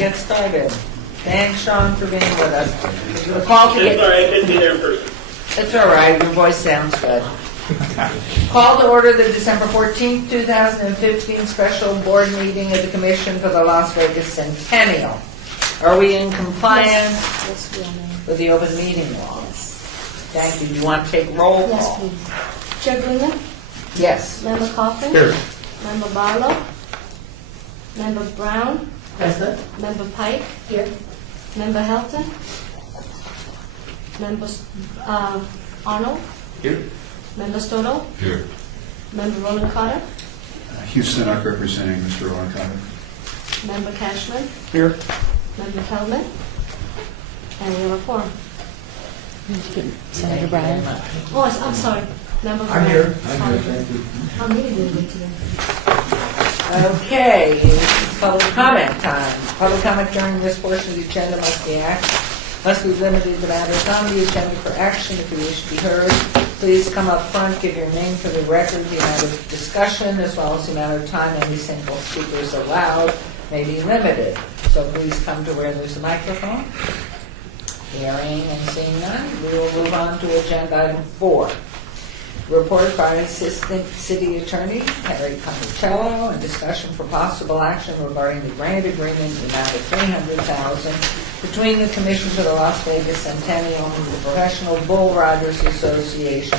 Get started. Thanks, Sean, for being with us. The call to It's all right, I couldn't be there in person. It's all right. Your voice sounds good. Call to order the December 14th, 2015 special board meeting of the Commission for the Las Vegas Centennial. Are we in compliance Yes, we are, Mayor. with the open meeting law? Yes. Thank you. You want to take roll Yes, call? please. Chair Greenman, Yes. Member Coffin, Here. Member Barlow, Member Brown, President? Member Pike, here. Member Helton, Member Arnold, Here. Member Stoddle, Here. Member Roland Carter, Hugh Sinnock representing Mr. Rowan Carter. Member Cashman, Here. Member Kelman, and we have a quorum. Senator Bryan. Oh, I'm sorry. Member Brown. I'm here. Thank you. I'm really good today. Okay, public comment time. Public comment during this portion of the agenda must be limited to matters on the agenda for action. If you wish to be heard, please come up front, give your name for the record. The amount of discussion, as well as the amount of time any single speaker is allowed, may be limited. So please come to where there's a microphone. Hearing and seeing none, we will move on to agenda item 4. Report by Assistant City Attorney Harry Conticello and discussion for possible action regarding the grant agreement in the amount of $300,000 between the Commission for the Las Vegas Centennial and the Professional Bull Riders Association,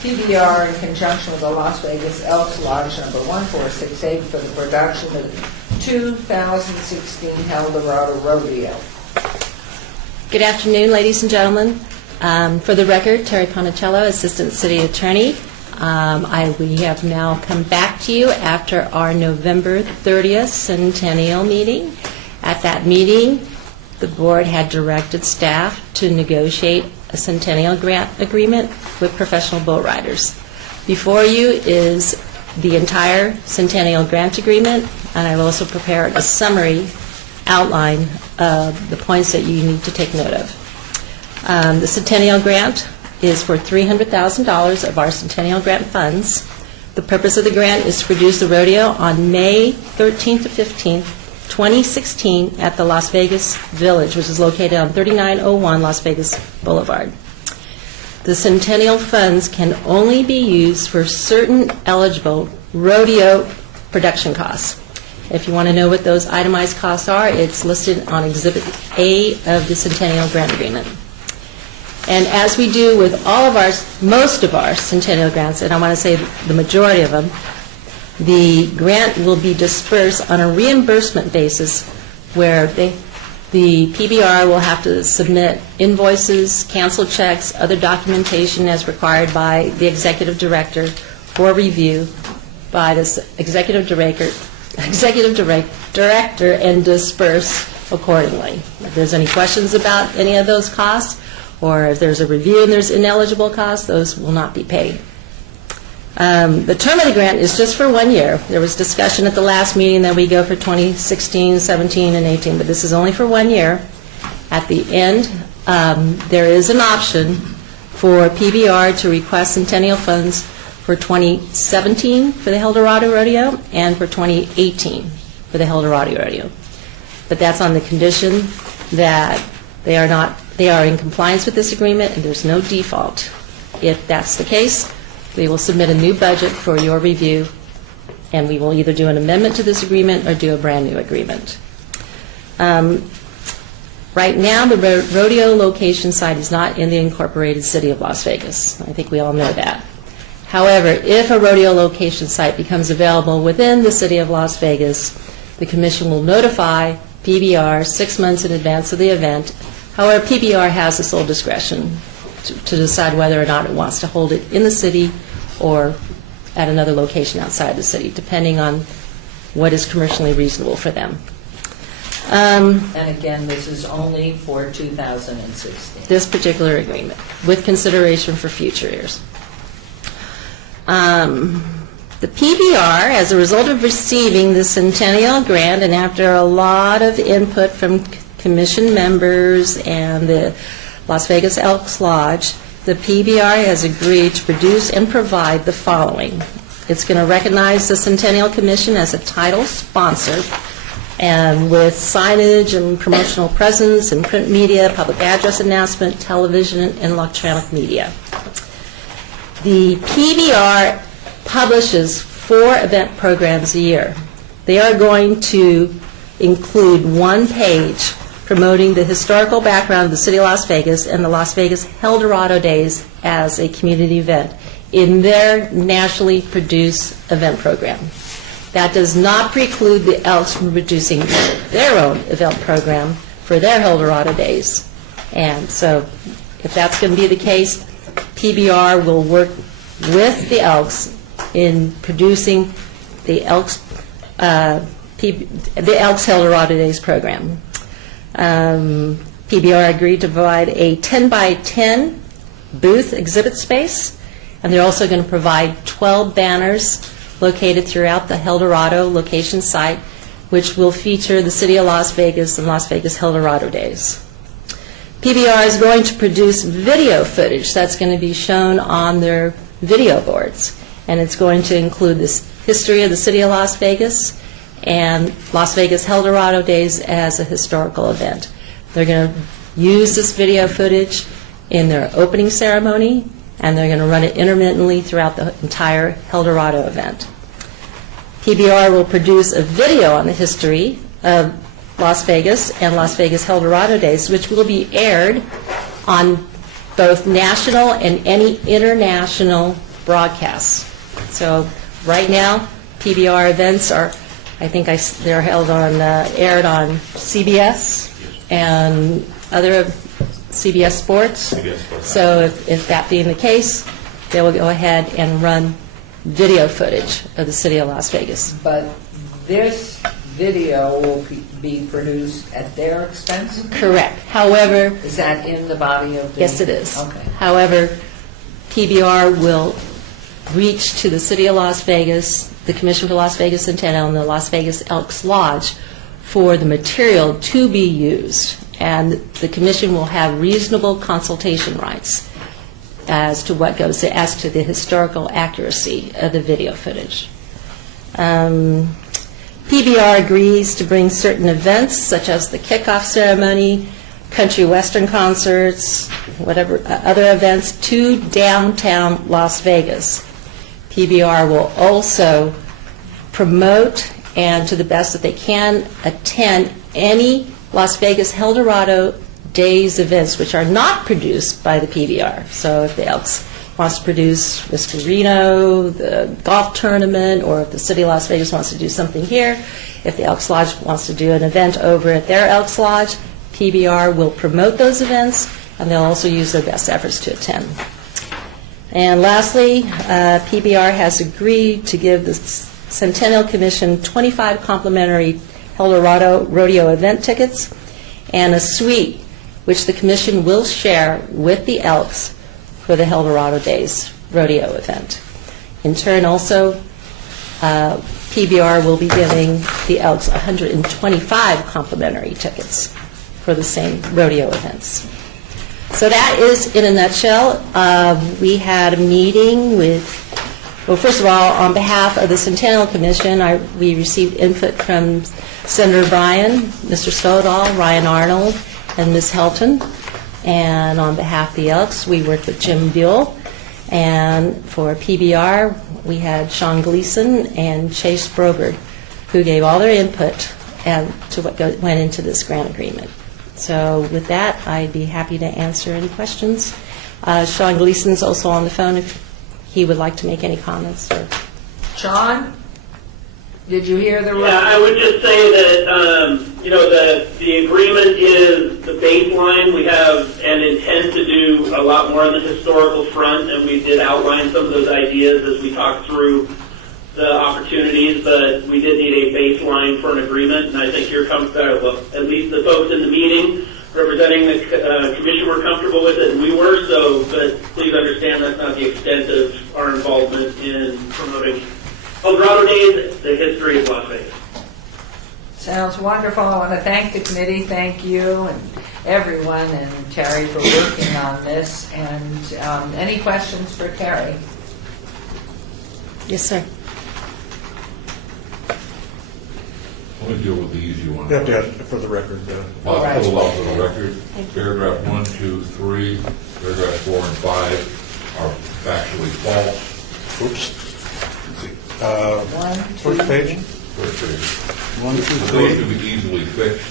PBR, in conjunction with the Las Vegas Elks Lodge number 1468 for the production of the 2016 Eldorado Rodeo. Good afternoon, ladies and gentlemen. For the record, Terry Ponticello, Assistant City Attorney. We have now come back to you after our November 30th Centennial meeting. At that meeting, the board had directed staff to negotiate a Centennial grant agreement with professional bull riders. Before you is the entire Centennial grant agreement, and I've also prepared a summary outline of the points that you need to take note of. The Centennial grant is for $300,000 of our Centennial grant funds. The purpose of the grant is to produce the rodeo on May 13th to 15th, 2016 at the Las Vegas Village, which is located on 3901 Las Vegas Boulevard. The Centennial funds can only be used for certain eligible rodeo production costs. If you want to know what those itemized costs are, it's listed on Exhibit A of the Centennial grant agreement. And as we do with most of our Centennial grants, and I want to say the majority of them, the grant will be dispersed on a reimbursement basis where the PBR will have to submit invoices, cancel checks, other documentation as required by the executive director for review by this executive director and disperse accordingly. If there's any questions about any of those costs, or if there's a review and there's ineligible costs, those will not be paid. The term of the grant is just for 1 year. There was discussion at the last meeting that we go for 2016, 17, and 18, but this is only for 1 year. At the end, there is an option for PBR to request Centennial funds for 2017 for the Eldorado Rodeo and for 2018 for the Eldorado Rodeo. But that's on the condition that they are in compliance with this agreement and there's no default. If that's the case, we will submit a new budget for your review and we will either do an amendment to this agreement or do a brand new agreement. Right now, the rodeo location site is not in the incorporated city of Las Vegas. I think we all know that. However, if a rodeo location site becomes available within the city of Las Vegas, the Commission will notify PBR 6 months in advance of the event. However, PBR has the sole discretion to decide whether or not it wants to hold it in the city or at another location outside the city, depending on what is commercially reasonable for them. And again, this is only for 2016. This particular agreement, with consideration for future years. The PBR, as a result of receiving the Centennial grant and after a lot of input from Commission members and the Las Vegas Elks Lodge, the PBR has agreed to produce and provide the following. It's going to recognize the Centennial Commission as a title sponsor and with signage and promotional presence and print media, public address announcement, television, and electronic media. The PBR publishes 4 event programs a year. They are going to include 1 page promoting the historical background of the City of Las Vegas and the Las Vegas Eldorado Days as a community event in their nationally produced event program. That does not preclude the Elks from producing their own event program for their Eldorado Days. And so if that's going to be the case, PBR will work with the Elks in producing the Elks Eldorado Days program. PBR agreed to provide a 10 by 10 booth exhibit space, and they're also going to provide 12 banners located throughout the Eldorado location site, which will feature the City of Las Vegas and Las Vegas Eldorado Days. PBR is going to produce video footage that's going to be shown on their video boards, and it's going to include this history of the City of Las Vegas and Las Vegas Eldorado Days as a historical event. They're going to use this video footage in their opening ceremony, and they're going to run it intermittently throughout the entire Eldorado event. PBR will produce a video on the history of Las Vegas and Las Vegas Eldorado Days, which will be aired on both national and any international broadcasts. So right now, PBR events are, I think they're held on, aired on CBS and other CBS Sports. So if that being the case, they will go ahead and run video footage of the City of Las Vegas. But this video will be produced at their expense? Correct. However, Is that in the body of the... yes, it is. Okay. However, PBR will reach to the City of Las Vegas, the Commission for Las Vegas Centennial, and the Las Vegas Elks Lodge for the material to be used. And the Commission will have reasonable consultation rights as to what goes to, as to the historical accuracy of the video footage. PBR agrees to bring certain events, such as the kickoff ceremony, country western concerts, whatever other events, to downtown Las Vegas. PBR will also promote and, to the best that they can, attend any Las Vegas Eldorado Days events which are not produced by the PBR. So if the Elks wants to produce Mr. Reno, the golf tournament, or if the City of Las Vegas wants to do something here, if the Elks Lodge wants to do an event over at their Elks Lodge, PBR will promote those events, and they'll also use their best efforts to attend. And lastly, PBR has agreed to give the Centennial Commission 25 complimentary Eldorado rodeo event tickets and a suite which the Commission will share with the Elks for the Eldorado Days rodeo event. In turn, also, PBR will be giving the Elks 125 complimentary tickets for the same rodeo events. So that is, in a nutshell, we had a meeting with, well, first of all, on behalf of the Centennial Commission, we received input from Senator Bryan, Mr. Stodahl, Ryan Arnold, and Ms. Helton. And on behalf of the Elks, we worked with Jim Buell. And for PBR, we had Sean Gleason and Chase Brobert, who gave all their input and to what went into this grant agreement. So with that, I'd be happy to answer any questions. Sean Gleason's also on the phone if he would like to make any comments. Sean, did you hear the... Yeah, I would just say that, the agreement is the baseline. We have an intent to do a lot more on the historical front, and we did outline some of those ideas as we talked through the opportunities, but we did need a baseline for an agreement, and I think you're comfortable, well, at least the folks in the meeting representing the commission were comfortable with it, and we were, so, but please understand that's not the extent of our involvement in promoting Eldorado Days, the history of Las Vegas. Sounds wonderful. I want to thank the committee, thank you and everyone, and Terry for working on this. And any questions for Terry? Yes, sir. Let me deal with the easy one. You have to ask for the record. I'll Right. pull out for the record. Paragraph 1, 2, 3, paragraph 4 and 5 are factually false. Oops. One, two, First page. First page. 1, 2, Those 3. can be easily fixed.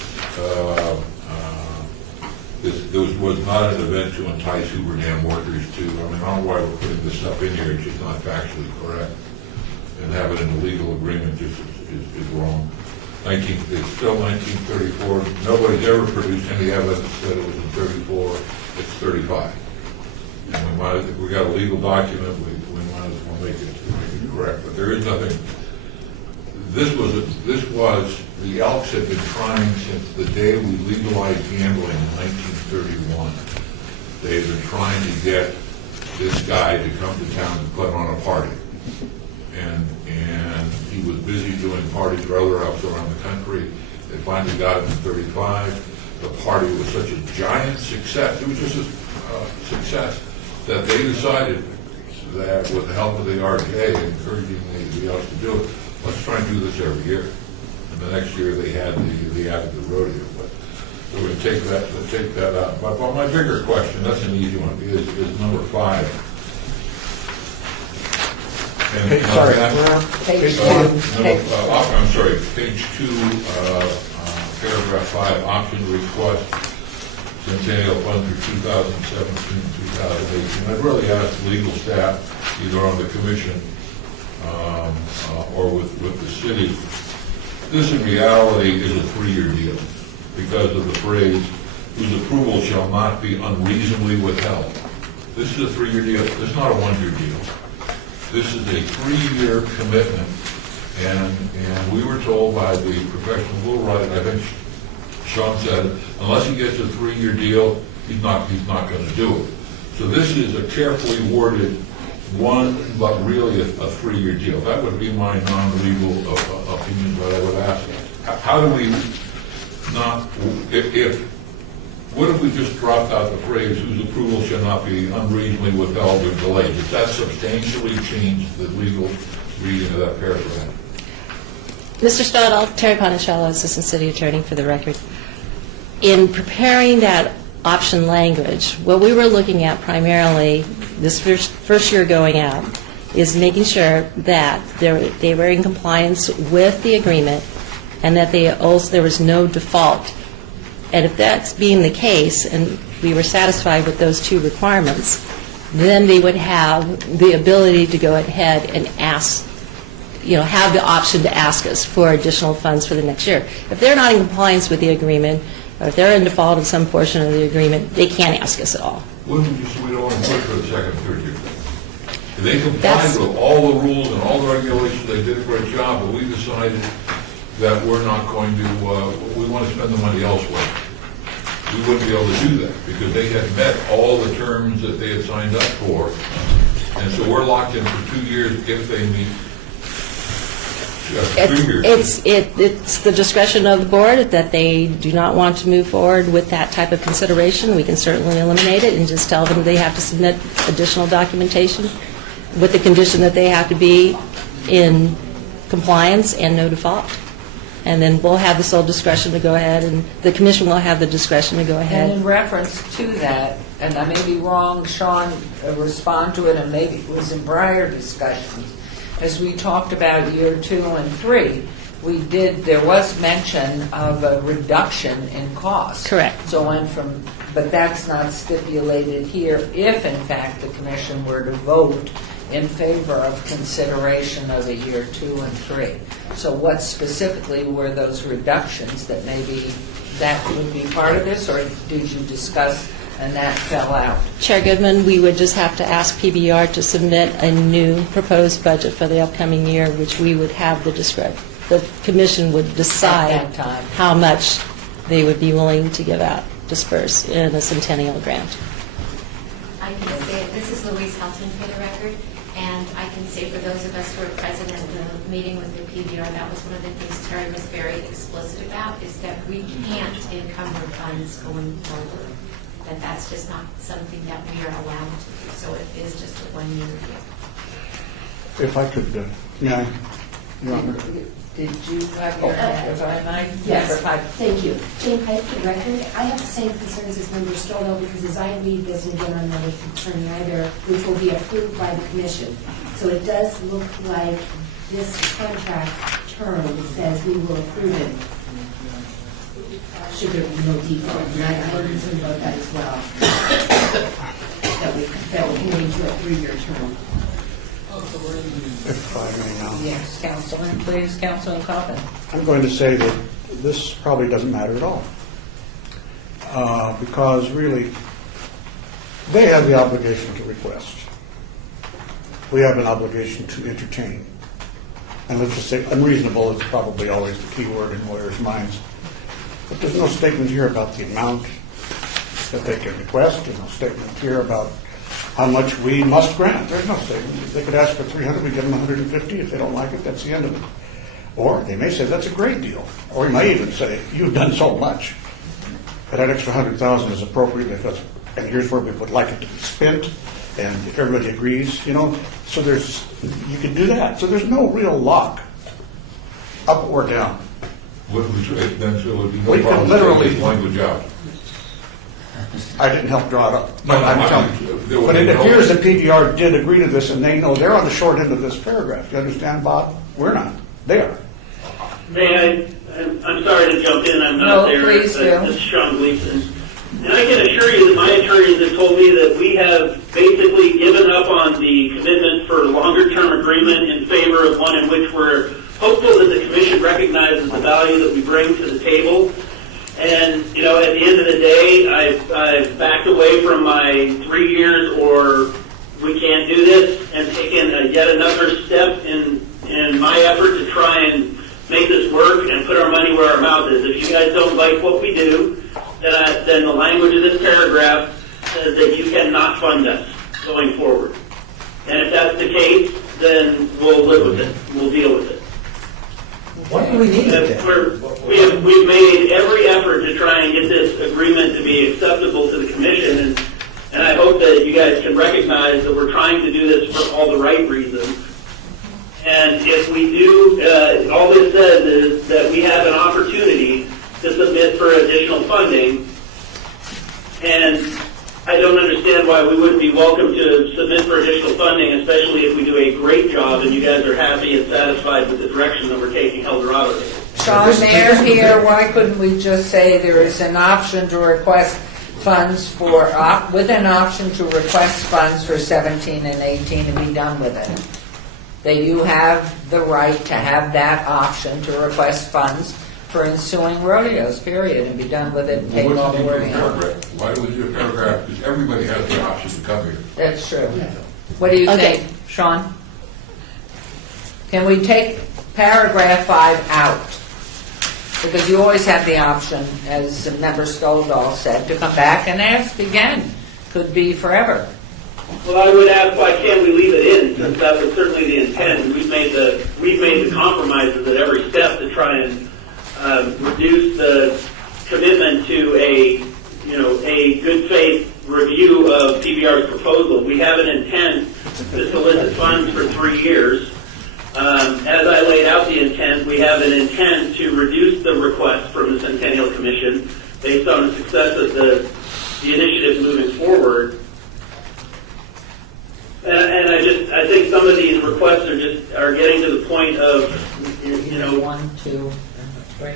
This was not an event to entice Hoover Dam workers to, I mean, I don't know why we're putting this stuff in here, it's just not factually correct. And have it in the legal agreement just is wrong. It's still 1934. Nobody's ever produced any evidence that it was in 34. It's 35. And if we got a legal document, we might as well make it correct. But there is nothing. This was the Elks had been trying since the day we legalized gambling in 1931. They had been trying to get this guy to come to town to put on a party. And he was busy doing parties for other elks around the country. They finally got him in 35. The party was such a giant success. It was just a success that they decided that with the help of the RJ encouraging the elks to do it, let's try and do this every year. And the next year they had the Advocate Rodeo. But so we take that out. But my bigger question, that's an easy one, is number 5. And, Page two. I'm sorry, page 2, paragraph 5, option request, Centennial Fund for 2017-2018. I'd really ask legal staff, either on the commission or with the city, this in reality is a 3-year deal because of the phrase, whose approval shall not be unreasonably withheld. This is a 3-year deal. This is not a 1-year deal. This is a 3-year commitment, and we were told by the professional bull rider, I think Sean said, unless he gets a 3-year deal, he's not going to do it. So this is a carefully worded one, but really a 3-year deal. That would be my non-legal opinion, but I would ask, how do we not, what if we just dropped out the phrase, whose approval shall not be unreasonably withheld or delayed? Does that substantially change the legal reading of that paragraph? Mr. Stodall, Terry Ponicello, Assistant City Attorney for the record. In preparing that option language, what we were looking at primarily this first year going out is making sure that they were in compliance with the agreement and that there was no default. And if that's being the case, and we were satisfied with those 2 requirements, then they would have the ability to go ahead and ask, have the option to ask us for additional funds for the next year. If they're not in compliance with the agreement, or if they're in default of some portion of the agreement, they can't ask us at all. Wouldn't we just, we don't want to push for the second and third year? If they complied with all the rules and all the regulations, they did a great job, but we decided that we're not going to, we want to spend the money elsewhere. We wouldn't be able to do that because they had met all the terms that they had signed up for. And so we're locked in for 2 years if they meet 3 years. It's the discretion of the board that they do not want to move forward with that type of consideration. We can certainly eliminate it and just tell them they have to submit additional documentation with the condition that they have to be in compliance and no default. And then we'll have the sole discretion to go ahead, and the commission will have the discretion to go ahead. And in reference to that, and I may be wrong, Sean, respond to it, and maybe it was in prior discussions, as we talked about year 2 and 3, there was mention of a reduction in cost. Correct. So but that's not stipulated here if in fact the commission were to vote in favor of consideration of a year 2 and 3. So what specifically were those reductions that maybe that would be part of this, or did you discuss and that fell out? Chair Goodman, we would just have to ask PBR to submit a new proposed budget for the upcoming year, which we would have the discretion. The commission would decide At that time. how much they would be willing to disperse in a Centennial grant. I can say, this is Louise Helton for the record, and I can say for those of us who were present at the meeting with the PBR, that was one of the things Terry was very explicit about, is that we can't encumber funds going forward. That's just not something that we are allowed to do. So it is just a 1-year deal. If I could, Your Honor. Did you have your hand, if I might? Yes, Member Pipe. thank you. Jane Pike, for the record, I have the same concerns as Member Stoll, because as I read this, and again, I'm not an attorney either, which will be approved by the commission. So it does look like this contract term says we will approve it should there be no default. And I'm concerned about that as well. That we can into a 3-year term. If I may now. Yes, Councilman, please, Councilman Coppin. I'm going to say that this probably doesn't matter at all. Because really, they have the obligation to request. We have an obligation to entertain. And let's just say unreasonable is probably always the key word in lawyers' minds. But there's no statement here about the amount that they can request. There's no statement here about how much we must grant. There's no statement. If they could ask for 300, we give them 150. If they don't like it, that's the end of it. Or they may say that's a great deal. Or he may even say, you've done so much. But that extra 100,000 is appropriate because, and here's where we would like it to be spent. And if everybody agrees, so you can do that. So there's no real lock, up or down. Then so there'll be We no can problem literally- taking language out. I didn't help draw it up. No, But I'm I- telling there you. will But be it no- appears that PBR did agree to this, and they know they're on the short end of this paragraph. You understand, Bob? We're not. They are. I'm sorry to jump in, I'm No, not there. please do. This is Sean Gleason. And I can assure you that my attorneys have told me that we have basically given up on the commitment for a longer-term agreement in favor of one in which we're hopeful that the commission recognizes the value that we bring to the table. And, at the end of the day, I've backed away from my 3 years or we can't do this and taken yet another step in my effort to try and make this work and put our money where our mouth is. If you guys don't like what we do, then the language of this paragraph says that you cannot fund us going forward. And if that's the case, then we'll live with it. We'll deal with it. Why do we need it then? We've made every effort to try and get this agreement to be acceptable to the commission, and I hope that you guys can recognize that we're trying to do this for all the right reasons. And if we do, all this says is that we have an opportunity to submit for additional funding, and I don't understand why we wouldn't be welcome to submit for additional funding, especially if we do a great job and you guys are happy and satisfied with the direction that we're taking El Dorado. Sean, Mayor here, why couldn't we just say there is an option to request funds for, with an option to request funds for 17 and 18 and be done with it? That you have the right to have that option to request funds for ensuing rodeos, period, and be done with it and take all the work out. Why do we need a paragraph? Because everybody has the option to come here. That's true. What do you Okay. think, Sean? Can we take paragraph 5 out? Because you always have the option, as Member Stoldall said, to come back and ask again. Could be forever. Well, I would ask, why can't we leave it in, since that was certainly the intent, and we've made the compromises at every step to try and reduce the commitment to a good faith review of PBR's proposal. We have an intent to solicit funds for 3 years. As I laid out the intent, we have an intent to reduce the request from the Centennial Commission based on the success of the initiative moving forward. And I think some of these requests are getting to the point of, 1, 2, 3.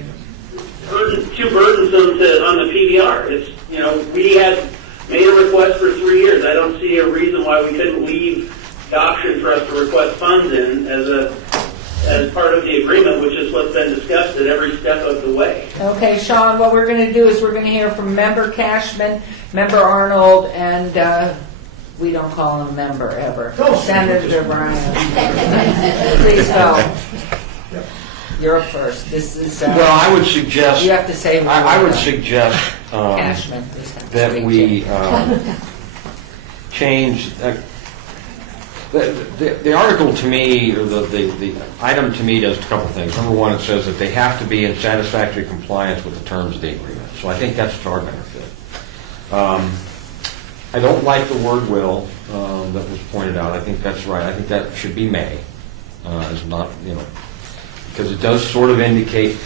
too burdensome on the PBR. It's, we had made a request for 3 years. I don't see a reason why we couldn't leave the option for us to request funds in as part of the agreement, which is what's been discussed at every step of the way. Okay, Sean, what we're going to do is we're going to hear from Member Cashman, Member Arnold, and we don't call him a member ever. Senator Bryan. Please go. You're up first. This is. Well, I would suggest. You have to say. I would suggest Cashman. that we change. The article to me, or the item to me, does a couple things. Number one, it says that they have to be in satisfactory compliance with the terms of the agreement. So I think that's to our benefit. I don't like the word will that was pointed out. I think that's right. I think that should be may. Is not, because it does sort of indicate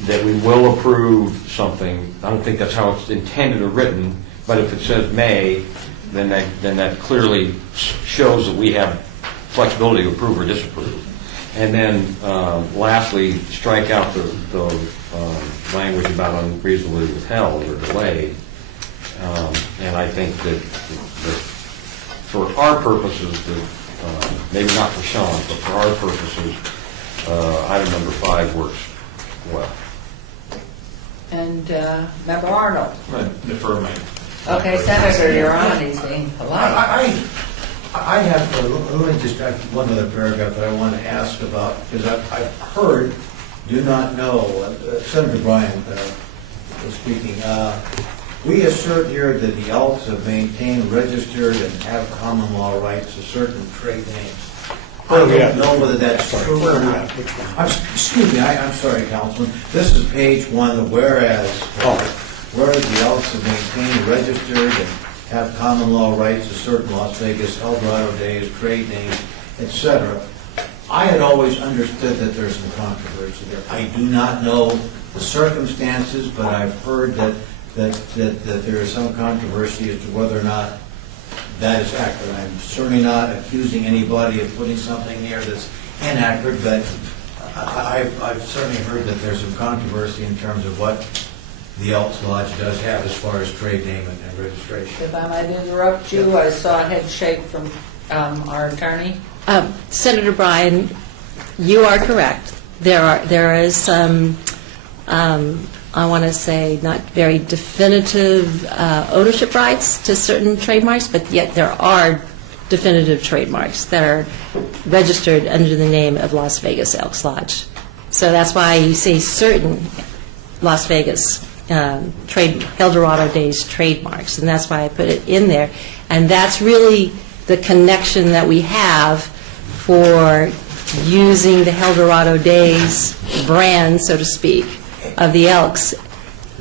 that we will approve something. I don't think that's how it's intended or written, but if it says may, then that clearly shows that we have flexibility to approve or disapprove. And then lastly, strike out the language about unreasonably withheld or delayed. And I think that for our purposes, maybe not for Sean, but for our purposes, item number 5 works well. And Member Arnold. Defer my. Okay, Senator, you're on. He's being polite. I have, let me just have one other paragraph that I want to ask about, because I've heard, do not know, Senator Bryan was speaking, we assert here that the Elks have maintained, registered, and have common law rights to certain trade names. I don't know whether that's true or not. Excuse me, I'm sorry, Councilman. This is page 1 of whereas the Elks have maintained, registered, and have common law rights to certain Las Vegas, Eldorado days, trade names, etc. I had always understood that there's some controversy there. I do not know the circumstances, but I've heard that there is some controversy as to whether or not that is accurate. I'm certainly not accusing anybody of putting something here that's inaccurate, but I've certainly heard that there's some controversy in terms of what the Elks Lodge does have as far as trade name and registration. If I might interrupt you, I saw a head shake from our attorney. Senator Bryan, you are correct. There is some, I want to say, not very definitive ownership rights to certain trademarks, but yet there are definitive trademarks that are registered under the name of Las Vegas Elks Lodge. So that's why you say certain Las Vegas Eldorado Days trademarks, and that's why I put it in there. And that's really the connection that we have for using the Eldorado Days brand, so to speak, of the Elks.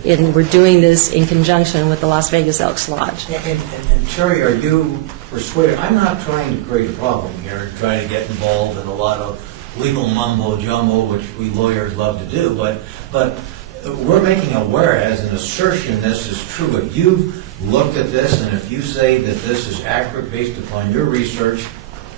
And we're doing this in conjunction with the Las Vegas Elks Lodge. And Terry, are you persuaded? I'm not trying to create a problem here and trying to get involved in a lot of legal mumbo jumbo, which we lawyers love to do, but we're making a whereas, an assertion this is true. If you've looked at this and if you say that this is accurate based upon your research,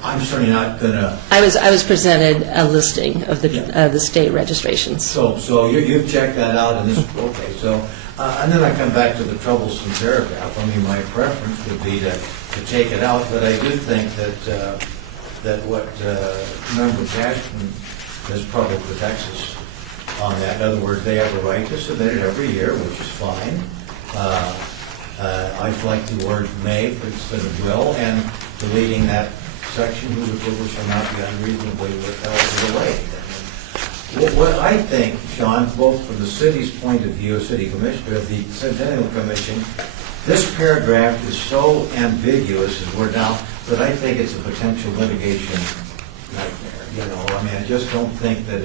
I'm certainly not going to... I was presented a listing of the state registrations. So you've checked that out, and this okay. So and then I come back to the troublesome paragraph. I mean, my preference would be to take it out, but I do think that what Member Cashman does probably protects us on that. In other words, they have a right to submit it every year, which is fine. I like the word may instead of will, and deleting that section, whose approval shall not be unreasonably withheld or delayed. What I think, Sean, both from the city's point of view, city commissioner, the Centennial Commission, this paragraph is so ambiguous as we're now that I think it's a potential litigation nightmare. You know, I mean, I just don't think that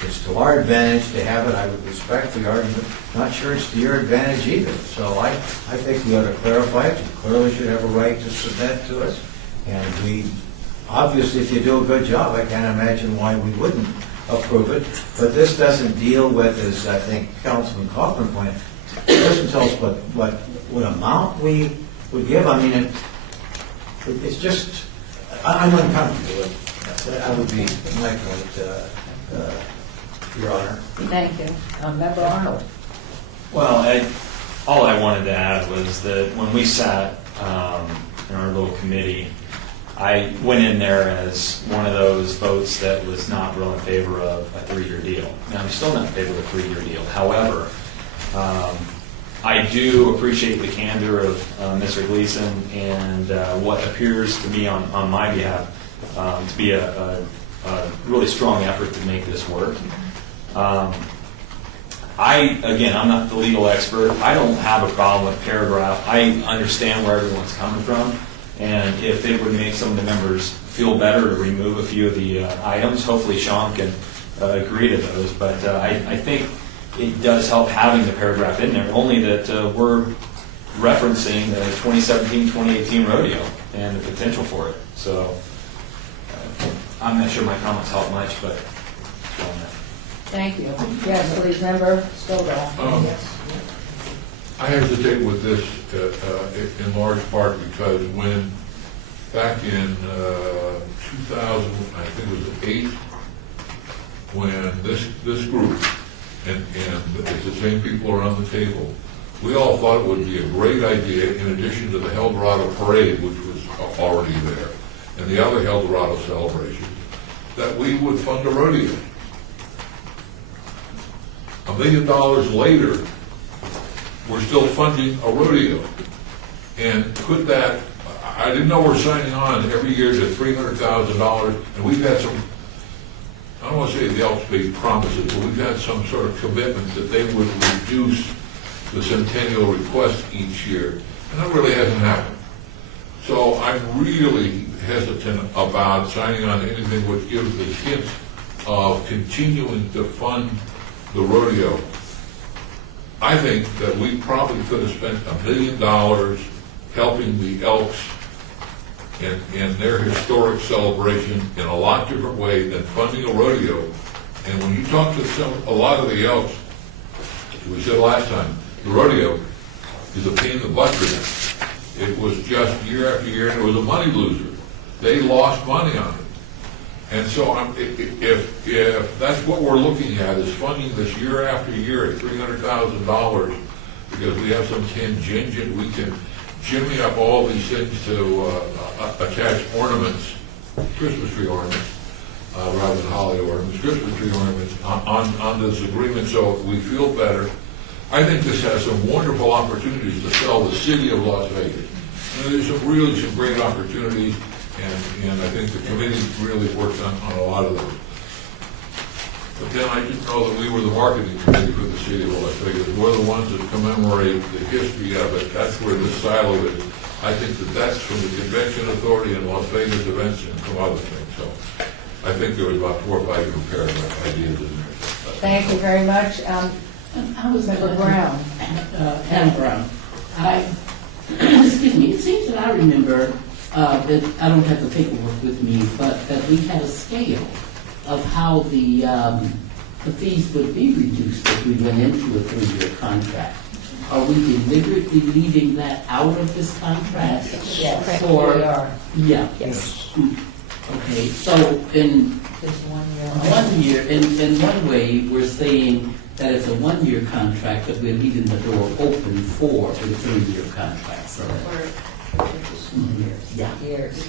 it's to our advantage to have it. I would respect the argument. Not sure it's to your advantage either. So I think we ought to clarify it. You clearly should have a right to submit to us. And we, obviously, if you do a good job, I can't imagine why we wouldn't approve it. But this doesn't deal with, as I think Councilman Kaufman pointed, it doesn't tell us what amount we would give. I mean, it's just, I'm uncomfortable with it. That would be my point, Your Honor. Thank you. Member Arnold. Well, all I wanted to add was that when we sat in our little committee, I went in there as one of those votes that was not real in favor of a 3-year deal. Now, I'm still not in favor of a 3-year deal. However, I do appreciate the candor of Mr. Gleason and what appears to me on my behalf to be a really strong effort to make this work. I'm not the legal expert. I don't have a problem with paragraph. I understand where everyone's coming from. And if it would make some of the members feel better to remove a few of the items, hopefully Sean can agree to those. But I think it does help having the paragraph in there, only that we're referencing the 2017-2018 rodeo and the potential for it. So I'm not sure my comments help much, but Thank you. Yes, please, Member Stovall. Yes. I hesitate with this in large part because when, back in 2000, I think it was 8, when this group, and it's the same people around the table, we all thought it would be a great idea, in addition to the El Dorado Parade, which was already there, and the other El Dorado celebration, that we would fund a rodeo. $1 million later, we're still funding a rodeo. And could that, I didn't know we're signing on every year to $300,000, and we've had some, I don't want to say the Elks made promises, but we've had some sort of commitment that they would reduce the Centennial request each year, and that really hasn't happened. So I'm really hesitant about signing on to anything which gives the hint of continuing to fund the rodeo. I think that we probably could have spent $1 million helping the Elks in their historic celebration in a lot different way than funding a rodeo. And when you talk to a lot of the Elks, as we said last time, the rodeo is a pain in the butt for them. It was just year after year, and it was a money loser. They lost money on it. And so if that's what we're looking at, is funding this year after year at $300,000, because we have some contingent, we can jimmy up all these things to attach ornaments, Christmas tree ornaments, rather than holiday ornaments, Christmas tree ornaments on this agreement so we feel better. I think this has some wonderful opportunities to sell the city of Las Vegas. There's some great opportunities, and I think the committee really worked on a lot of those. But then I didn't know that we were the marketing committee for the city of Las Vegas. We're the ones that commemorate the history of it. That's where this silo is. I think that's from the Convention Authority and Las Vegas events and from other things. So I think there was about 4 or 5 different paragraph ideas in there. Thank you very much. I was Member Brown. Anna Brown. Excuse me, it seems that I remember that I don't have the paperwork with me, but that we had a scale of how the fees would be reduced if we went into a 3-year contract. Are we deliberately leaving that out of this contract? Yes, Or, we are. yeah. Yes. Okay, so in Just 1 year. 1 year, in one way, we're saying that it's a 1-year contract, but we're leaving the door open for a 3-year contract. So Yeah. Years.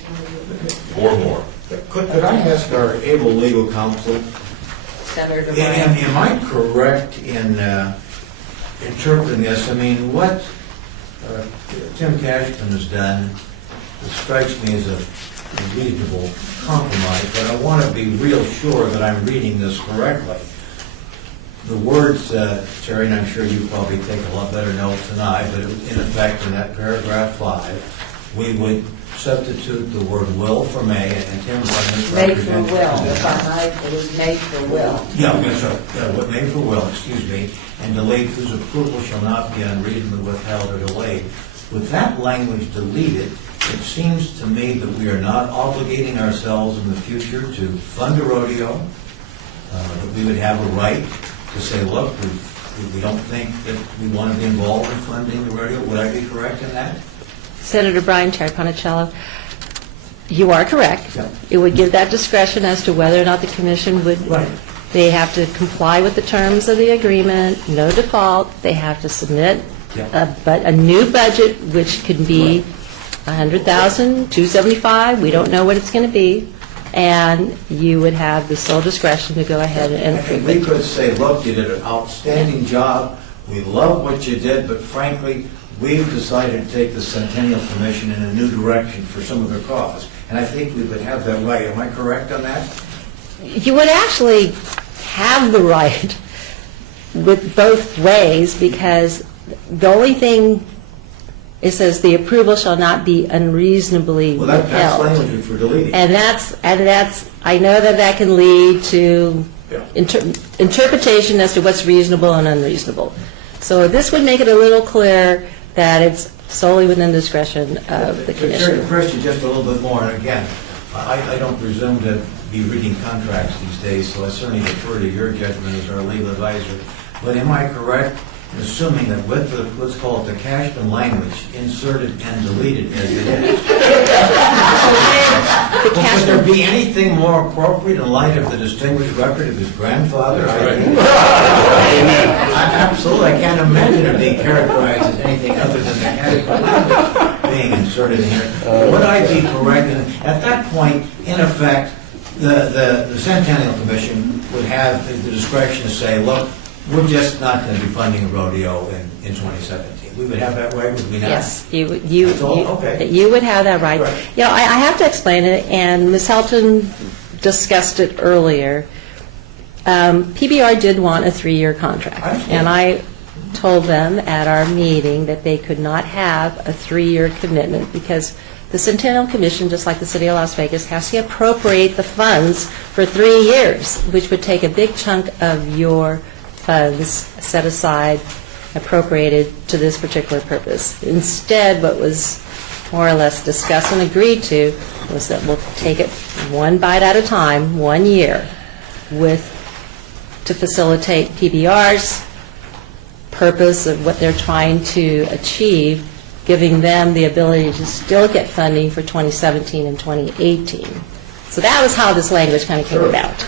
Or more. Could I ask our able legal counsel, Senator Brown. am I correct in interpreting this? I mean, what Tim Cashman has done, it strikes me as a reasonable compromise, but I want to be real sure that I'm reading this correctly. The words, Terry, and I'm sure you probably take a lot better notes than I, but in effect, in that paragraph 5, we would substitute the word will for may, and Tim's on Made for will. If I might, it was made for will. Yeah, that's right. What made for will, excuse me, and delayed whose approval shall not be unreasonably withheld or delayed. With that language deleted, it seems to me that we are not obligating ourselves in the future to fund a rodeo, that we would have a right to say, look, we don't think that we want to be involved in funding the rodeo. Would I be correct in that? Senator Bryan, Terry Ponicello, you are correct. Yeah. It would give that discretion as to whether or not the commission would, Right. they have to comply with the terms of the agreement, no default, they have to submit Yeah. a new budget, which can be 100,000, 275, we don't know what it's going to be, and you would have the sole discretion to go ahead and And approve we it. could say, look, you did an outstanding job. We love what you did, but frankly, we've decided to take the Centennial Commission in a new direction for some of their cause. And I think we would have that right. Am I correct on that? You would actually have the right with both ways, because the only thing, it says the approval shall not be unreasonably Well, that's withheld. language which we're deleting. And that's, I know that can lead to Yeah. interpretation as to what's reasonable and unreasonable. So this would make it a little clearer that it's solely within the discretion of the To commission. press you just a little bit more, and again, I don't presume to be reading contracts these days, so I certainly defer to your judgment as our legal advisor. But am I correct in assuming that with the, let's call it the Cashman language, inserted and deleted as it is? Would there be anything more appropriate in light of the distinguished record of his grandfather? Absolutely, I can't imagine it being characterized as anything other than the adequate language being inserted in here. Would I be correct? And at that point, in effect, the Centennial Commission would have the discretion to say, look, we're just not going to be funding a rodeo in 2017. We would have that right, would we not? Yes, you Okay. would have that right. Right. You know, I have to explain it, and Ms. Helton discussed it earlier. PBR did want a 3-year contract, and I told them at our meeting that they could not have a 3-year commitment because the Centennial Commission, just like the City of Las Vegas, has to appropriate the funds for 3 years, which would take a big chunk of your funds set aside, appropriated to this particular purpose. Instead, what was more or less discussed and agreed to was that we'll take it one bite at a time, 1 year, to facilitate PBR's purpose of what they're trying to achieve, giving them the ability to still get funding for 2017 and 2018. So that was how this language kind of came about.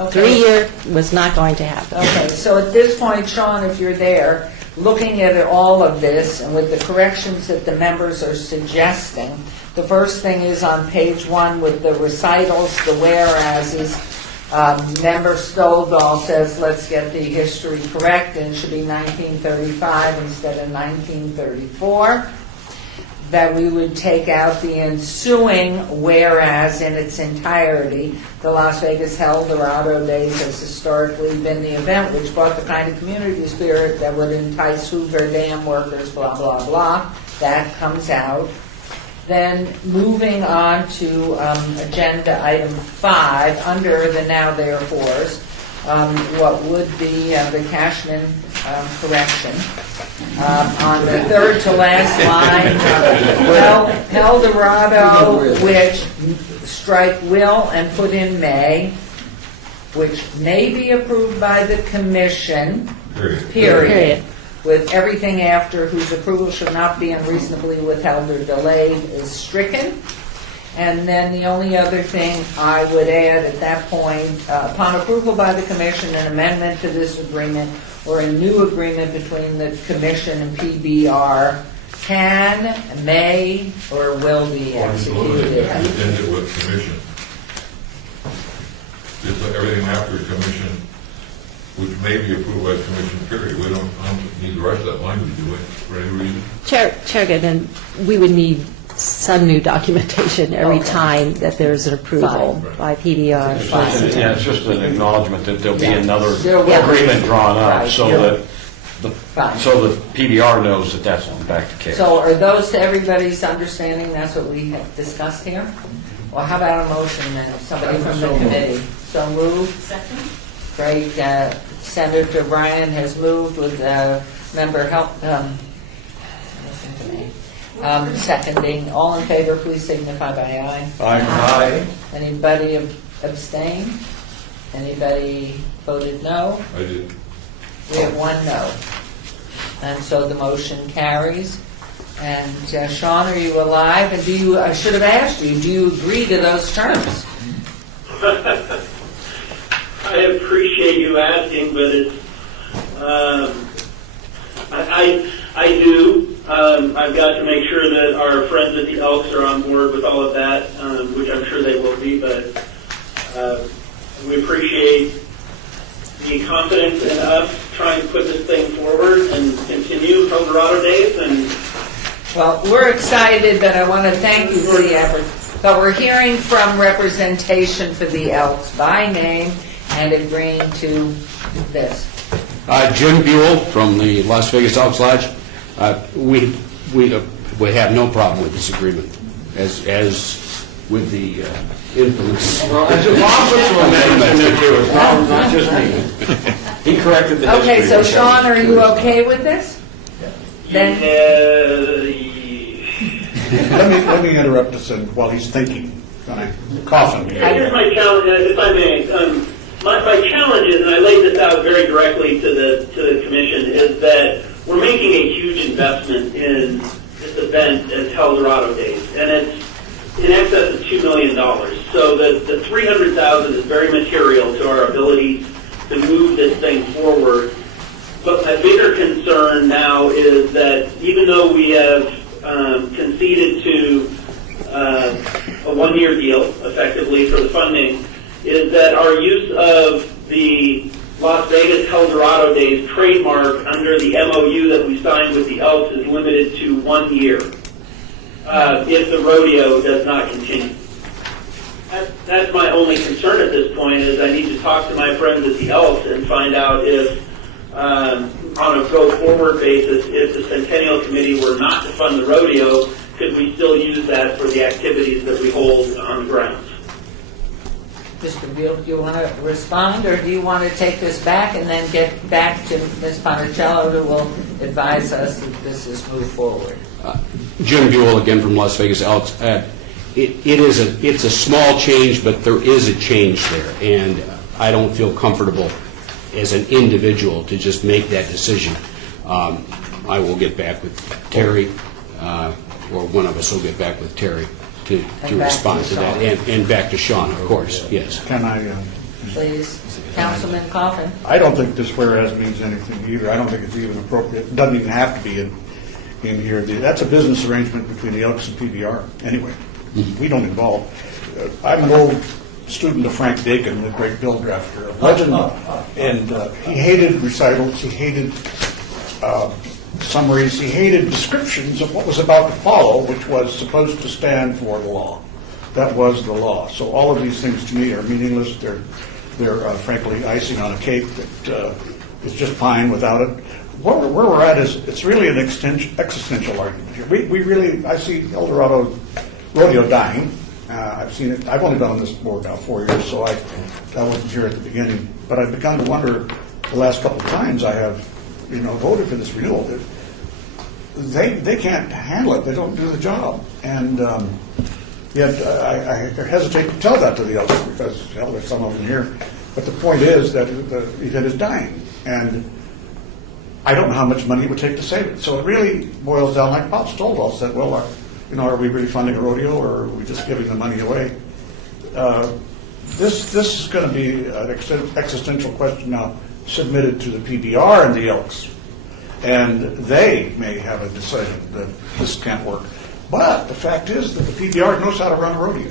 Okay. 3-year was not going to happen. Okay, so at this point, Sean, if you're there, looking at all of this and with the corrections that the members are suggesting, the first thing is on page 1 with the recitals, the whereases. Member Stoldall says, let's get the history correct, and it should be 1935 instead of 1934. That we would take out the ensuing whereas in its entirety. The Las Vegas Eldorado Days has historically been the event which brought the kind of community spirit that would entice Hoover Dam workers, blah, blah, blah. That comes out. Then moving on to agenda item 5, under the now therefores, what would be the Cashman correction. On the third to last line, Eldorado, which strike will and put in may, which may be approved by the commission, period. With everything after whose approval should not be unreasonably withheld or delayed is stricken. And then the only other thing I would add at that point, upon approval by the commission, an amendment to this agreement or a new agreement between the commission and PBR can, may, or will be executed. End it with commission. Just like everything after commission, which may be approved by the commission, period. We don't need the rest of that language, do we, for any reason? Chair Goodman, we would need some new documentation every time that there's an approval by PBR. Yeah, it's just an acknowledgement that there'll be another Yeah. agreement drawn up, Right. so that the PBR knows that that's back to case. So are those to everybody's understanding? That's what we have discussed here? Well, how about a motion then, if somebody from the committee? So moved. Second? Great. Senator Bryan has moved with member seconding. All in favor, please signify by aye. Aye. Anybody abstain? Anybody voted no? I did. We have 1 no. And so the motion carries. And Sean, are you alive? And do you, I should have asked you, do you agree to those terms? I appreciate you asking, but it's, I do. I've got to make sure that our friends at the Elks are on board with all of that, which I'm sure they will be, but we appreciate the confidence in us trying to put this thing forward and continue Eldorado Days. And Well, we're excited, but I want to thank you for the effort. But we're hearing from representation for the Elks by name and agreeing to this. Jim Buell from the Las Vegas Elks Lodge. We have no problem with this agreement, as with the infamous. Well, as a to mention it too, it's not just me. He corrected the history. Okay, so Sean, are you okay with this? Then Let me interrupt us while he's thinking. going to coffin me. Here's my challenge, if I may. My challenge is, and I laid this out very directly to the commission, is that we're making a huge investment in this event as Eldorado Days, and it's in excess of $2 million. So the $300,000 is very material to our ability to move this thing forward. But my bigger concern now is that even though we have conceded to a one-year deal, effectively, for the funding, is that our use of the Las Vegas Eldorado Days trademark under the MOU that we signed with the Elks is limited to 1 year if the rodeo does not continue. That's my only concern at this point, is I need to talk to my friends at the Elks and find out if, on a go-forward basis, if the Centennial Committee were not to fund the rodeo, could we still use that for the activities that we hold on the grounds? Mr. Beal, do you want to respond, or do you want to take this back and then get back to Ms. Ponticello, who will advise us that this is moved forward? Jim Buell again from Las Vegas Elks. It's a small change, but there is a change there, and I don't feel comfortable as an individual to just make that decision. I will get back with Terry, or one of us will get back with Terry to respond to that, and back to Sean, of course. Yes. Can I? Please, Councilman Coffin. I don't think this whereas means anything either. I don't think it's even appropriate. It doesn't even have to be in here. That's a business arrangement between the Elks and PBR. Anyway, we don't involve. I'm an old student of Frank Dakin, the great bill drafter, a legend, and he hated recitals. He hated summaries. He hated descriptions of what was about to follow, which was supposed to stand for the law. That was the law. So all of these things to me are meaningless. They're frankly icing on a cake that is just fine without it. Where we're at is it's really an existential argument here. We really, I see Eldorado rodeo dying. I've seen it. I've only been on this board now 4 years, so I wasn't here at the beginning. But I've begun to wonder the last couple of times I have, voted for this renewal. They can't handle it. They don't do the job, and yet I hesitate to tell that to the others because there's some of them here. But the point is that the event is dying, and I don't know how much money it would take to save it. So it really boils down, like Bob Stoldall said, well, are we really funding a rodeo, or are we just giving the money away? This is going to be an existential question now submitted to the PBR and the Elks, and they may have a decision that this can't work. But the fact is that the PBR knows how to run a rodeo.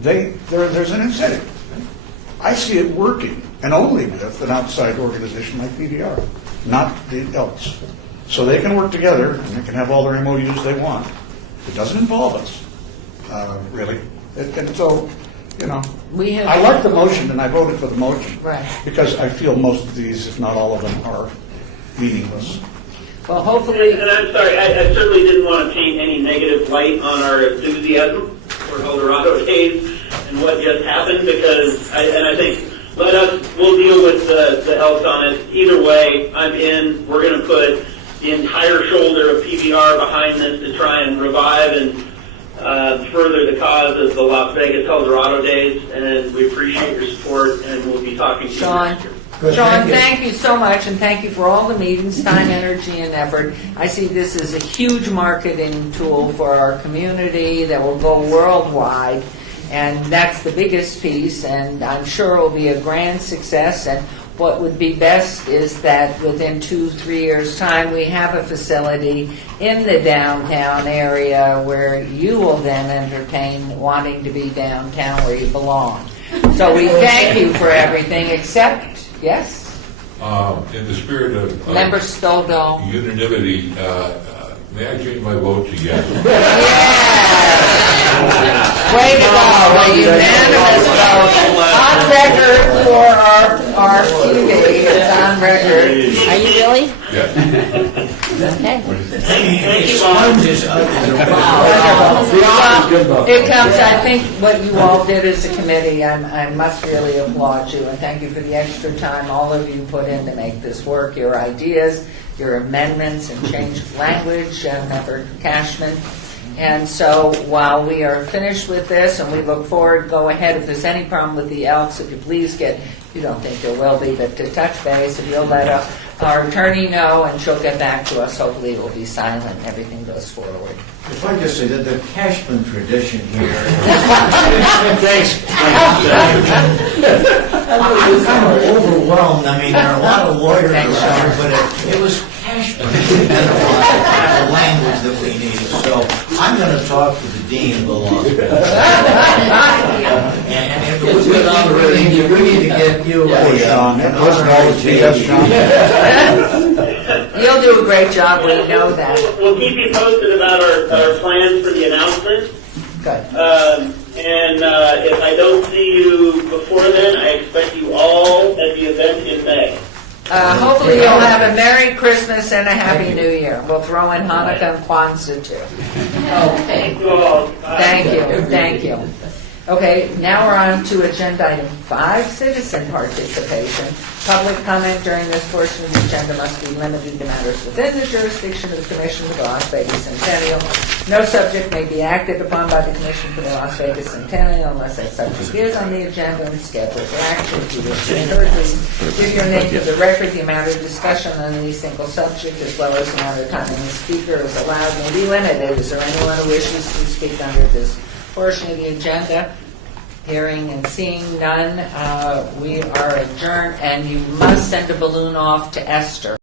There's an incentive. I see it working, and only with an outside organization like PBR, not the Elks. So they can work together, and they can have all their MOUs they want. It doesn't involve us, really. And so, I like the motion, and I voted for the motion. Right. Because I feel most of these, if not all of them, are meaningless. Well, hopefully... And I'm sorry, I certainly didn't want to paint any negative light on our enthusiasm for Eldorado Days and what just happened, because I think we'll deal with the Elks on it. Either way, I'm in. We're going to put the entire shoulder of PBR behind this to try and revive and further the cause of the Las Vegas Eldorado Days, and we appreciate your support, and we'll be talking to you next year. Sean, thank you so much, and thank you for all the meetings, time, energy, and effort. I see this as a huge marketing tool for our community that will go worldwide, and that's the biggest piece, and I'm sure it will be a grand success. And what would be best is that within 2-3 years' time, we have a facility in the downtown area where you will then entertain wanting to be downtown where you belong. So we thank you for everything, except... Yes? In the spirit of Member Stoldall. unanimity, may I change my vote to yes? Yes! Way to go, a unanimous vote. On record for our TV, it's on record. Are you really? Yes. Okay. It comes, I think what you all did as a committee, I must really applaud you, and thank you for the extra time all of you put in to make this work, your ideas, your amendments and change of language, Member Cashman. And so while we are finished with this and we look forward, go ahead. If there's any problem with the Elks, if you please get, you don't think there will be, but to touch base, if you'll let our attorney know and she'll get back to us. Hopefully it will be silent and everything goes forward. If I just say that the Cashman tradition here. Thanks. I'm kind of overwhelmed. I mean, there are a lot of lawyers around, but it was Cashman that the language that we needed. So I'm going to talk to the dean of the law school. And we need to get you Sean, it wasn't always yes, Sean. You'll do a great job, we know that. We'll keep you posted about our plans for the announcement. Good. And if I don't see you before then, I expect you all at the event in May. Hopefully you'll have a Merry Christmas and a Happy New Year. We'll throw in Hanukkah and Kwanzaa too. Thank you all. Thank you. Okay, now we're on to agenda item 5, citizen participation. Public comment during this portion of the agenda must be limited to matters within the jurisdiction of the Commission for the Las Vegas Centennial. No subject may be acted upon by the Commission for the Las Vegas Centennial unless that subject is on the agenda and scheduled for action. If you wish to be heard, please give your name for the record. The amount of discussion on any single subject, as well as the amount of time the speaker is allowed, may be limited. Is there anyone who wishes to speak under this portion of the agenda? Hearing and seeing none, we are adjourned, and you must send a balloon off to Esther.